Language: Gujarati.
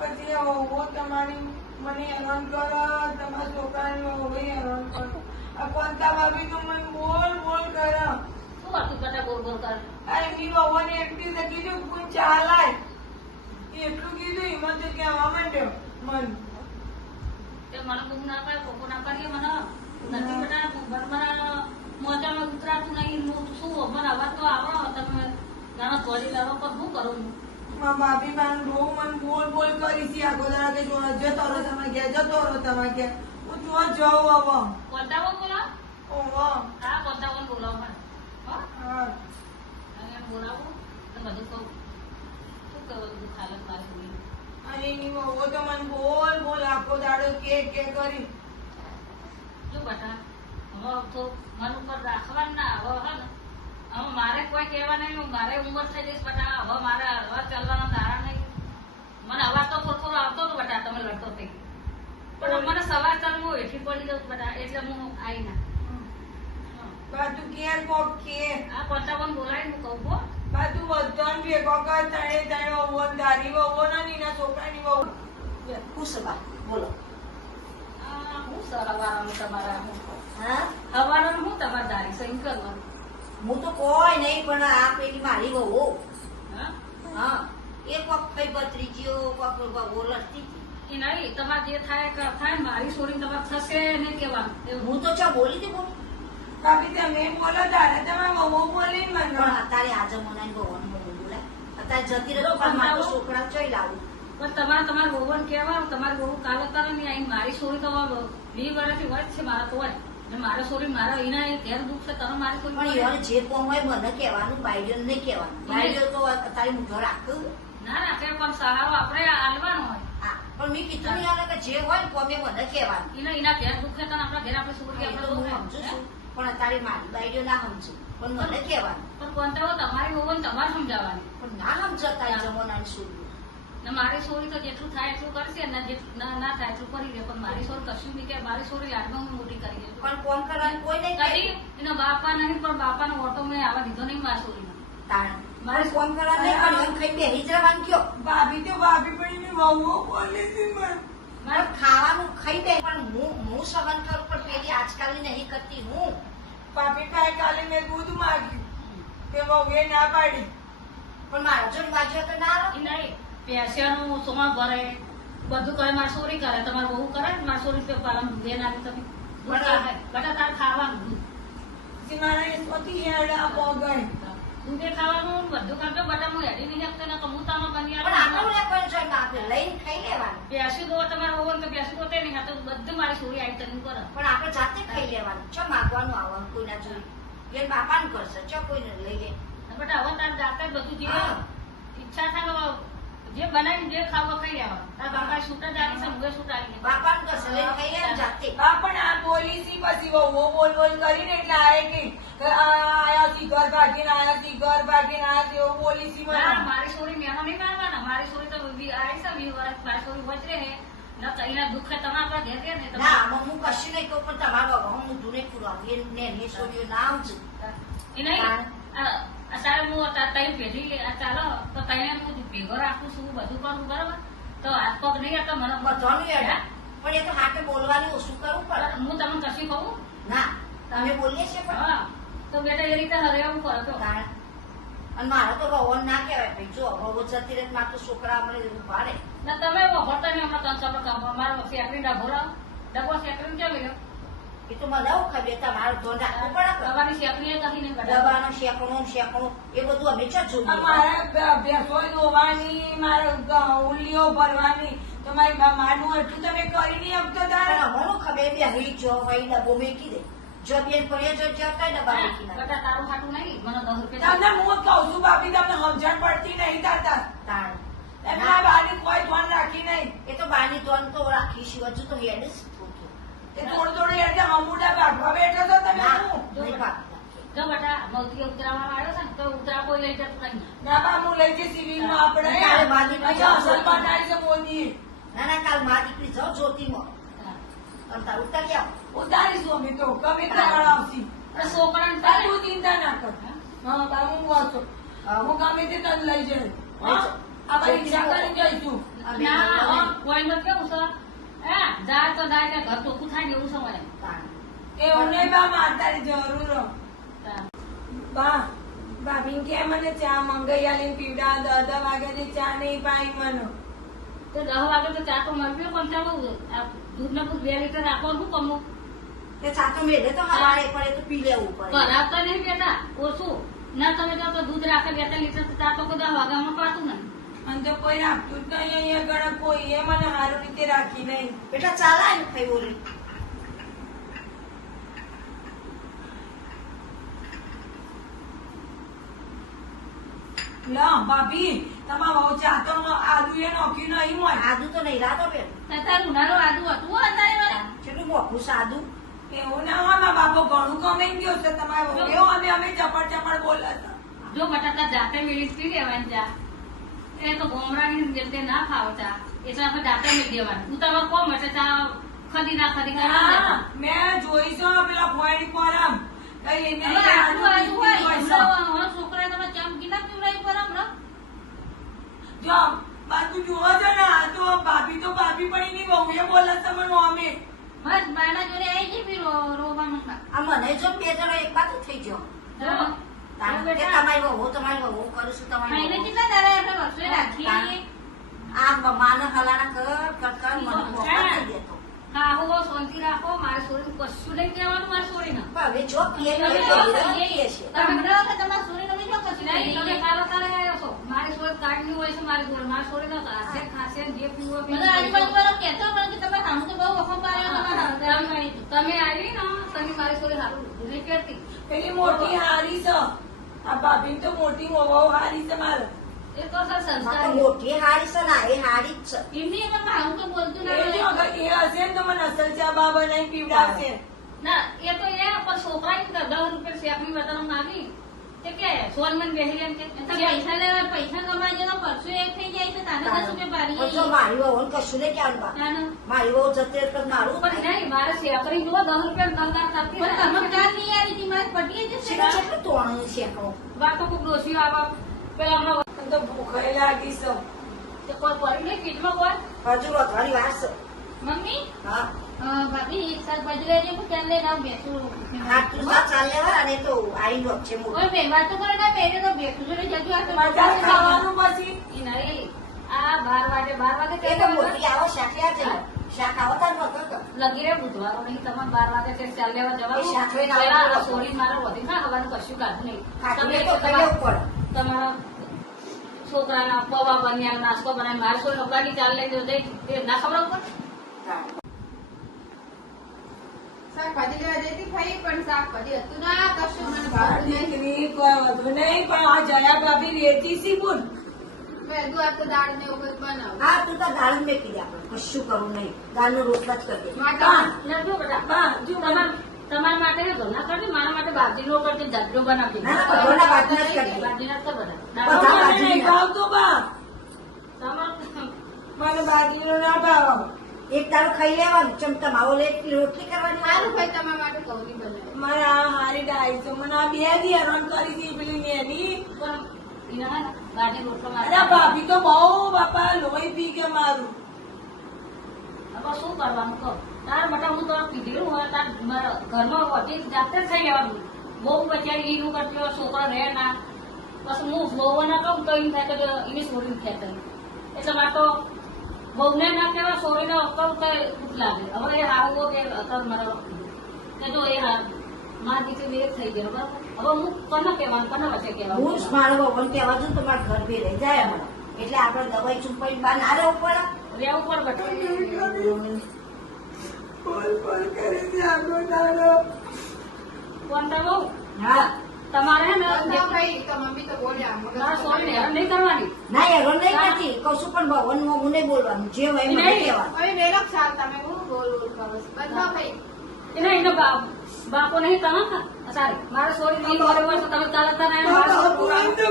પછી વહુ તમારી મને હેરાન કરો, તમારા છોકરાની વહુ હેરાન કરો. આ કોંતા ભાભી તો મને બોલ બોલ કરે. શું હતું બેટા બોલ બોલ કર? આ એમની વહુને એકથી તો કીધું કોઈ ચા લાય. એટલું કીધું એમાં તો કહેવા માંડ્યો મન. તે મને બૂમ ના પાડે, પોપો ના પાડીએ મને નથી બેટા. ઘરમાં મોજામાં ઉતરાતું નહીં. હું શું મને અવાજ તો આવડો તમે નાના થોડી લાવો પર શું કરું? મારા ભાભી મારું બહુ મન બોલ બોલ કરી છે આખો દાડા કે જો જતો રહો તમે ગયા, જતો રહો તમે ગયા. હું જો જાઉં હવે. કોંતાવો બોલાવો? ઓહો. હા કોંતાવો બોલાવો મને. હા. અને બોલાવો તો બધું કહું. શું કહેવું બધું ખાલત મારી? અને એની વહુ તો મને બોલ બોલ આખો દાડો કે કરી. જો બેટા હવે તો મન ઉપર રાખવાનું ના. હવે હે ને હવે મારે કોઈ કહેવા નહીં. મારે ઉંમર થઈ જઈશ બેટા. હવે મારે હવા ચાલવાના દાડા નહીં. મને અવાજ તો થોડો થોડો આવતો હતો બેટા. તમે લડતો થઈ પણ મને સવાર ચાલ હું એઠી પડી જાઉં બેટા. એટલે હું આવી ના બાજુ ઘેર કોક કે આ કોંતાવન બોલાવી હું કહું હો. બાજુ બધાને ભેગો કર. તણે તણે વહુ તારી વહુ ને એના છોકરાની વહુ. કુસબા બોલો. હું સવારનું તમારા હા હવારનું હું તમારે દારી સહી કરવાનું. હું તો કોઈ નહીં પણ આ પેલી મારી વહુ હા હા એ કોક થઈ ભત્રીજીઓ કોક વહુ લડતી હતી. એ નહીં તમારે જે થાય થાય. મારી છોડી તમારે થશે નહીં કહેવાનું. હું તો ચા બોલી હતી બોલી ભાભી તમે બોલો તારે તમે વહુ બોલી મને. પણ અત્યારે આ જમાનાની વહુને હું બોલાય. અત્યારે જતી રહી પણ મારો છોકરા ચોઈ લાવું. પણ તમારા વહુને કહેવાનું. તમારી વહુ કાલે કરે ને અહીં મારી છોડી તો 2 વર્ષથી વર્ષ છે મારા તો હોય. અને મારા છોડી મારા એના એ ઘેર દુઃખ છે. તમે મારી છોડી પણ એવાને જે કોમ હોય મને કહેવાનું. બાઈડન નહીં કહેવાનું. બાઈડન તો અત્યારે મૂઢો રાખું ના રાખે પણ સહારો આપણે આલવાનો હોય. હા પણ મેં કીધું નહીં આવે કે જે હોય ને કોમે મને કહેવાનું. એના ઘેર દુઃખ છે તો આપણા ઘેર આપણે છોડી એ તો આપણે હું સમજુ છું પણ અત્યારે મારી બાઈડો ના સમજુ પણ મને કહેવાનું. પણ કોંતાઓ તમારી વહુને તમારે સમજાવવાની. પણ ના સમજતા એ જમાનાની છોકરી. ને મારી છોરી તો જેટલું થાય એટલું કરશે ને ના થાય એટલું કરી દે. પણ મારી છોરી કશું નહીં કે મારી છોરી લાડમાં હું મોટી કરી દે. પણ કોમ કરવાની કોઈ નહીં કદી એનો બાપા નહીં પણ બાપાનો ઓટો મેં આવા દીધો નહીં મારી છોરીનો. તાણ મારે કોમ કરવા નહીં પણ એમ ખાઈ બેહી જ રહેવાનું કયો. ભાભી તો ભાભી પણ એની વહુ બોલી હતી મને. મારે ખાવાનું ખાઈ બે પણ હું સહન કરું પણ પેલી આજકાલની નહીં કરતી હું. ભાભી પાસે કાલે મેં દૂધ માગ્યું તે વહુએ ના પાડી. પણ મારા જોડે બાજુ તો ના રહો. એ નહીં પેશિયાનું સોમાં ભરે બધું કરે. મારી છોરી કરે તમારે બહુ કરે ને મારી છોરી પાલન દે નાખી તમે બટા તારે ખાવાનું દૂધ. મારા સ્વતી હેડા પગળ દૂધે ખાવાનું બધું કરજો. બટા હું હેડી નહીં શકતો ને હું તાનો બની પણ આપણું લે કોઈ જોઈ આપણે લઈને ખાઈ લેવાનું. પેસી દો તમારે ઓવર કે પેસી દો તે નહીં આ તો બધું મારી છોરી આવી તને કરે. પણ આપણે જાતે ખાઈ લેવાનું. ચો માગવાનું આવવાનું કોઈના જોઈ એ બાપાનું કરશે. ચો કોઈને લઈ લે. બટા હવે તારે જાતે જ બધું જે ઈચ્છા થાય જે બનાવીને જે ખાવા ખાઈ લેવાનું. તારા બાપા છૂટા જાણી છે મુગે છૂટા આવી બાપાનું કરશે લઈને ખાઈ લેવાનું જાતે. હા પણ આ બોલી સી પછી વહુ બોલ બોલ કરીને એટલે આએ કે આયા સી ઘર ભાગીને આયા સી ઘર ભાગીને આયા સી એવું બોલી સી મને. મારી છોરી મેનો નહીં મારવાના. મારી છોરી તો આવી છે 20 વર્ષ. મારી છોરી વચરે હે ન કઈના દુઃખે તમે આપણા ઘેર ઘેર ને ના હું કશું નહીં કહું પણ તમારો હું ધૂને પૂરવાનું ને છોડીઓ ના આવજો. એ નહીં અત્યારે હું તઈ પેઢી ચાલો તો તઈને હું ભેગો રાખું છું બધું કરું બરાબર. તો હાથ પગ નહીં આવતા મને બધાનું યાદ પણ એ તો હાથે બોલવાનું ઓછું કરવું પડે. હું તમને કશું કહું ના તમે બોલીએ છીએ પણ હા તો બેટા એ રીતે હરેવું કરો તો. અને મારે તો ભગવાન ના કહેવાય ભાઈ. જો ભગવાન જતી રહે મારે તો છોકરા અમને પાડે ના તમે વખોડતા નહીં. હમણાં ત્રણ સપડા મારો શેકરી ડબો રહો ડબો શેકરી ક્યાં ગયો? એ તો મને એવું ખબર તમારે ધોન રાખવું પડે. તમારી શેકરી એ કहीं નહીં દવાનો શેકણું એ બધું અમે ચો જોઈએ. મારે ભેંસો ધોવાની મારે ઉલ્લીઓ ભરવાની તો મારી માનું એટલું તમે કરી નહીં આપતો તારે. મને ખબર બે હઈ જો હઈ ડબ્બો મેકી દે. જો બેન પડે જો કઈ ડબ્બા મેકી ના બેટા તારું ખાટું નહીં મને 10 રૂપિયા તમને હું કહું છું ભાભી તમને સમજણ પડતી નહીં તાતા. તાણ એટલે આ બાની કોઈ ધ્યાન રાખી નહીં. એ તો બાની ધોન તો રાખી હજુ તો હેડ જ એ થોડું થોડું એટલે હમુડા ભાગવા બેઠો છો તમે. હું નહીં ભાગતા. જો બેટા મૌતી ઉતરાવા આવ્યો છે ને તો ઉતરા કોઈ લઈ જતું નહીં. ના બા હું લઈ જઈ સિવિલમાં આપણે કાલે મારી અહીંયા અસલ બનાવી છે મોદીએ. ના ના કાલ માં દીકરી જાઓ જ્યોતિમાં અને તાર ઉતારી આવો. ઉતારીશું અમે તો ગમે ત્યાં આવશી. અને છોકરાને બા તું ચિંતા ના કર. હા બા હું વાંચો હું ગમે તે તને લઈ જાય. હા આપણે ઈચ્છા કરી જઈશું. ના કોઈનું કેવું છે જાય તો જાય કે ઘર ચોખ્ખું થાય ને એવું સમય એવું નહીં બા માતારી જરૂર બા ભાભી કે મને ચા મંગાઈ આલીને પીવડા 10 વાગ્યાની ચા નહીં પાઈ મને તો 10 વાગે તો ચા તો મળવી પણ ચાલો દૂધના દૂધ 2 લીટર આપો શું કમું તે સાચો મેળે તો હવારે પડે તો પી લેવું પડે કરાવતા નહીં બેટા ઓછું ના તમે જાઓ તો દૂધ રાખે 2 લીટર ચા તો 10 વાગ્યામાં પાતું નહીં અને તો કોઈ રાખતું જ નહીં અહીંયા ગણ કોઈ એ મને સારી રીતે રાખી નહીં બેટા ચાલાય ને ખાઈ ઓલી લા ભાભી તમારા વહુ ચા તો આદુ એ નોખ્યું નહીં હોય આદુ તો નહીં રાતો બેન તારું ઉનાળો આદુ હતું અત્યારે મને કેટલું મોટું સાદું એવું ના હોય મારા બાપો ઘણું કમાઈ ગયો છે તમારા વહુ એવું અમે ચપડ ચપડ બોલે છે જો બટાટા જાતે મેળવી પી લેવાની ચા એ તો ગોમરાની જેમ તે ના ખાવ ચા એટલે આપણે જાતે મેળવી દેવાની હું તમારે કોમ એટલે ચા ખદી ના ખદી હા, મેં જોઈ છો પેલા ફોડી પર આમ કઈ એને છોકરા તમે ચમકી ના પીવડાવી પર હમણાં જો બાજુ જુઓ છો ને આ તો ભાભી પણ એની વહુ એ બોલે છે મને અમે બસ બાયના જોડે આવી જઈ પી રોવા મતના આ મને જો 2 જણા એક બાજુ થઈ ગયો તમારી વહુ કરું છું તમારી મહિને વહુ. કેટલા દાડા આપણે વર્ષે રાખીએ આ માને હલાણા કર મને મોકા થઈ દેતો હા હું બહુ શાંતિ રાખો મારે છોડીને કશું નહીં કહેવાનું મારે છોડીને પણ હવે જો પીએ તો તમે તો જો વિરોધ પીએ છે તમારા છોડીને તમે જો કશું નહીં તમે કાલો તારે આવ્યો છો મારી છોડી કાઢની હોય છે મારી જોડે મારી છોડીને ખાશે ખાશે જે પીવો બધા આજુબાજુ વાળો કહેતો પણ કે તમે સામું તો બહુ વખત માર્યો તમારા તમે આવી ને તમે મારી છોડી સારું નહીં પહેરતી પેલી મોટી હારી છે આ ભાભી તો મોટી વહુ હારી છે મારે એ તો સર આ તો સંસ્કાર મોટી હારી છે ને એ હારી જ છે એમની એમાં સામું તો બોલતું એ જો ના અગર એ હશે ને તો મને અસલ ચા બા બનાવી પીવડાવશે ના એ તો એ પણ છોકરા 10 રૂપિયા શેકની વતન માગી તે કે સોન મને બેહી લેમ કે પૈસા લેવા પૈસા કમાઈ જતો પરસો એક થઈ જાય છે તાને 10 રૂપિયા પણ જો પાડી મારી વહુ કશું નહીં કહેવાનું બા. નાનું મારી વહુ જતે તો મારું પણ નહીં મારે શેકરી જુઓ 10 રૂપિયા દરકાર કરતી પણ તમે કાલ નહીં આવી હતી મારે પટીએ જશે છે કેટલું તોણું છે આપણું. વાતો કોક ડોસી આવા પેલા હમણાં મને તો ભૂખાઈ લાગી છે તે કોઈ પડી નહીં કીધમાં કોઈ હજુ વધારી વાર છે મમ્મી હા ભાભી શાકભાજી લઈ જવું ત્યાં લઈને આવું બેસું આ તું જા ચાલ લેવા અને તો આઈ લો છે મોટું. કોઈ બેન વાત તો કરે ના બેને તો બેસું જોડે જતું આ તો મજા ખાવાનું પછી ઈ નહીં આ 12 વાગે એ તો મોટી આવો શાક લેવા જઈએ. શાક આવો તાર વગર તો. લગી રે બુધવારો નહીં તમારે 12 વાગે છે ચાલ લેવા એ શાક જવાનું લઈને પેલા આવવાનું. સોરી મારે વધી ના હવાનું કશું કાઢું નહીં કાઢીને તમે તો ખાઈ લેવું પડે. તમારા છોકરાના પૌવા બન્યા નાસ્તો બનાવી મારે સોરી અગાડી ચાલ લઈ જવું તે ના ખબર ઉપર શાકભાજી લેવા જતી ખાઈ પણ શાકભાજી હતું ના કશું મને ભાવતું નહીં. દીકરી કોઈ વધુ નહીં પણ આ જયા ભાભી રેતી સી બોલ મેં કીધું આ તો દાળ ને એવું બધું બનાવું. હા તું તો દાળ મેકી દે આપણે કશું કરવું નહીં દાળનો રોટલા જ કરી દે. માટા ના જો બેટા હા, જો તમારા માટે ઘરના કરજે મારા માટે બાજરીનો કરજે જાજરો બનાવજે ના ના બધાના બાજુના જ કરી દે. બાજરીના કર બધા બધા મને નહીં ભાવતો બા તમારું મને બાજરીનો ના ભાવ એક દાડો ખાઈ લેવાનું ચમચા માવો લે રોટલી કરવાની સારું ભાઈ તમારા માટે કૌરી બનાવી. મારે આ હારી ડાળી છે મને આ 2 દી હેરાન કરી હતી પેલી નેની પણ એના હે ને બાજરી રોટલો અરે મારે ભાભી તો બહુ બાપા લોહી પી ગયા મારું હવે શું કરવાનું કહો તારા માટે હું તો કીધેલું હોય તાર મારા ઘરમાં વધી જાતે જ થઈ લેવાનું બહુ બચારી એનું કરતી હોય છોકરા રહે ના પછી હું બહુ ના કહું તો એમ થાય કે એને છોડીને ખેતર એટલે મારે તો બહુને ના કહેવાય છોડીને કહું તો દુઃખ લાગે હવે એ આવું કે અત્યારે મારા કે જો એ મારા દીકરી એક થઈ ગયો બરાબર હવે હું કોને કહેવાનું કોને વચ્ચે હું જ કહેવાનું મારો ભગવાન કહેવા છું તમારા ઘર બી રહી જાય અમારા એટલે આપણે દવાઈ ચૂંપાઈ બહાર ના રહેવું પડે રહેવું પણ બેટા બોલ બોલ કરી દે આગો દાડો કોણ તો બહુ હા તમારે હે ને બંધો ભાઈ તો મમ્મી તો બોલ્યા મગજ તારા છોડીને હેરાન નહીં કરવાની ના હેરાન નહીં કરતી કશું પણ ભગવાન હું નહીં બોલવાનું જે હોય મને નહીં. કહેવાનું હવે વેલો ખ્યાલ તમે હું બોલ બોલ કરો છો. બંધો ભાઈ એને એનો બાપો નહીં તમે સારી મારે છોડી નહીં બરોબર છે તમે ચાલતા નહીં બાપુ, આમ તો